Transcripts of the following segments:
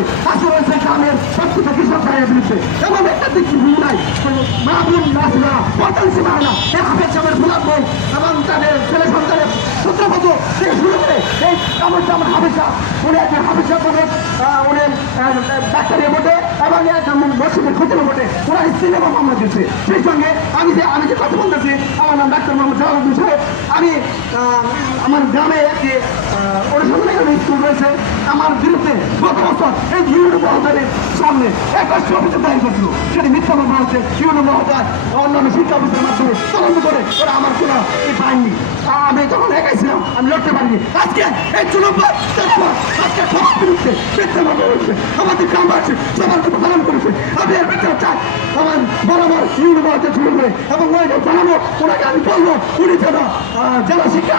বিরুদ্ধে, কাছে রয়েছে গ্রামের প্রত্যেক কৃষক ভাইয়ের বিরুদ্ধে। এবং একটা দিক ভুল নাই, মাহবুব নাসরা 45 মারলা এই হাফেজ সাহেবের গোলাপ বউ এবং তাদের ছেলে সন্তানের সূত্রপত থেকে শুরু করে এই কামরুজ্জামান হাফেজ সাহেব, উনি একজন হাফেজ সাহেব বটে, উনি ডাক্তারি বটে এবং একজন মসজিদের খতিব বটে। ওরা স্ত্রী এবং মামলা দিচ্ছে। সেই সঙ্গে আমি যে কথা বলতেছি, আমার নাম ডাক্তার মোহাম্মদ জালালউদ্দিন সাহেব। আমি আমার গ্রামে একটি অনুসন্ধান স্কুল রয়েছে, আমার বিরুদ্ধে গত বছর এই ইউনো মহোদয়ের সামনে 21টি অভিযোগ দায়ের করেছিল। সেটি মিথ্যা মামলা হচ্ছে। ইউনো মহোদয় অন্যান্য শিক্ষা অফিসের মাধ্যমে তদন্ত করে ওরা আমার কোনো পাইনি। আমি যখন একাই ছিলাম, আমি লড়তে পারিনি। আজকে এই চুলম্বার আজকে সবার বিরুদ্ধে মিথ্যা মামলা হচ্ছে। আমাদের গ্রামবাসী সবার কথা পালন করেছে। আমি এর ভিতরে চাই আমার বরাবর ইউনো মহোদয় শুরু করে এবং ওইটা জানাবো, ওনাকে আমি বলবো উনি যেন জেলা শিক্ষা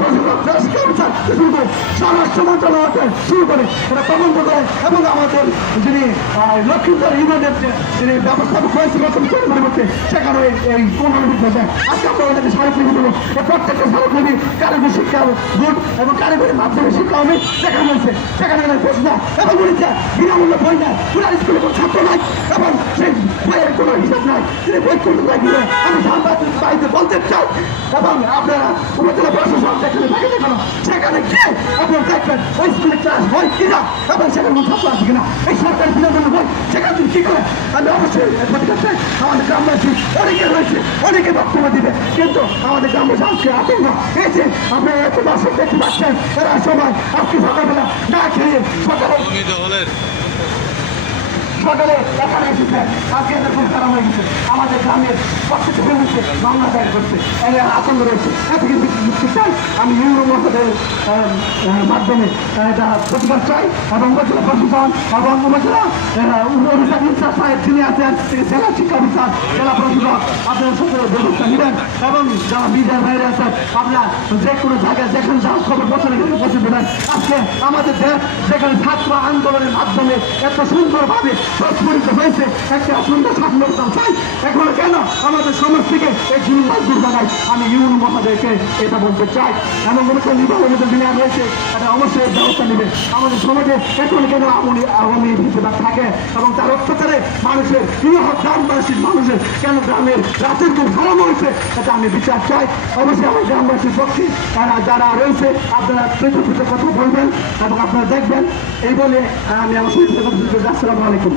প্রশাসক, জেলা শিক্ষা অফিসার শুরু করে স্বরাষ্ট্র মন্ত্রণালয় শুরু করে এটা তদন্ত করে এবং আমাদের যিনি লক্ষ্মীপুর ইউনিয়নের যিনি ব্যবস্থাপক হয়েছিল পরিবর্তে সেখানে এই কোনভাবে দেয়। আজকে আমরা ওনাকে স্মারকলিপি দেবো। এই প্রত্যেকটা স্মারকলিপি কারিগরি শিক্ষা বোর্ড এবং কারিগরি মাধ্যমিক শিক্ষা হবে সেখানে রয়েছে। সেখানে প্রশ্ন এবং উনি বিনামূল্যে বই নেয়। ওনার স্কুলে কোনো ছাত্র নাই এবং সেই বইয়ের কোনো হিসাব নাই। তিনি বই করতে গিয়ে আমি সাংবাদিক বাড়িতে বলতে চাই এবং আপনারা উপজেলা প্রশাসন যেখানে থাকে কেন সেখানে গিয়ে আপনার দেখবেন ওই স্কুলে ক্লাস হয় কিনা এবং সেখানে কোনো ছাত্র আছে কিনা। এই সরকারি বিনোদন বই সেখানে তুমি কি করে আমি অবশ্যই প্রতিকারতে আমাদের গ্রামবাসী অনেকে রয়েছে, অনেকে বক্তব্য দিবে, কিন্তু আমাদের গ্রামবাসী আজকে আতঙ্ক। এই যে আপনারা এত দর্শক দেখতে পাচ্ছেন, এরা সবাই আজকে সকালবেলা না খেয়ে সকালে এখানে এসেছে। আজকে এদের খুব খারাপ হয়ে গেছে। আমাদের গ্রামের প্রত্যেকটা বিরুদ্ধে মামলা দায়ের করছে, এদের আতঙ্ক রয়েছে। এতে কিন্তু চাই আমি ইউরো মহোদয়ের মাধ্যমে এটা প্রতিকার চাই এবং উপজেলা প্রশাসন এবং উপজেলা অফিসার সাহেব যিনি আছেন জেলা শিক্ষা অফিসার, জেলা প্রশাসক আপনারা সকলের ব্যবস্থা নেবেন এবং যারা মিডিয়ার বাইরে আছেন আপনারা যে কোনো জায়গায় যেখানে যাওয়ার খবর বছরে কিন্তু পৌঁছে দেবেন। আজকে আমাদের দেশ যেখানে ছাত্র আন্দোলনের মাধ্যমে এত সুন্দরভাবে প্রস্ফুটিত হয়েছে, একটা সুন্দর স্বাধীনতা চাই, এখন কেন আমাদের সমাজ থেকে এই জুলুম মজদুর বানায়? আমি ইউনো মহোদয়কে এটা বলতে চাই এবং নির্বাচনের বিনিয়োগ রয়েছে, এটা অবশ্যই ব্যবস্থা নেবে। আমাদের সমাজে এখন কেন আওয়ামী হিসেবে থাকে এবং তার অত্যাচারে মানুষের গ্রামবাসীর মানুষের কেন গ্রামের রাতের খুব খারাপ হয়েছে, এটা আমি বিচার চাই। অবশ্যই আমার গ্রামবাসীর পক্ষে যারা রয়েছে আপনারা পৃথক কথা বলবেন এবং আপনারা দেখবেন। এই বলে আমি আমার আসসালামু আলাইকুম।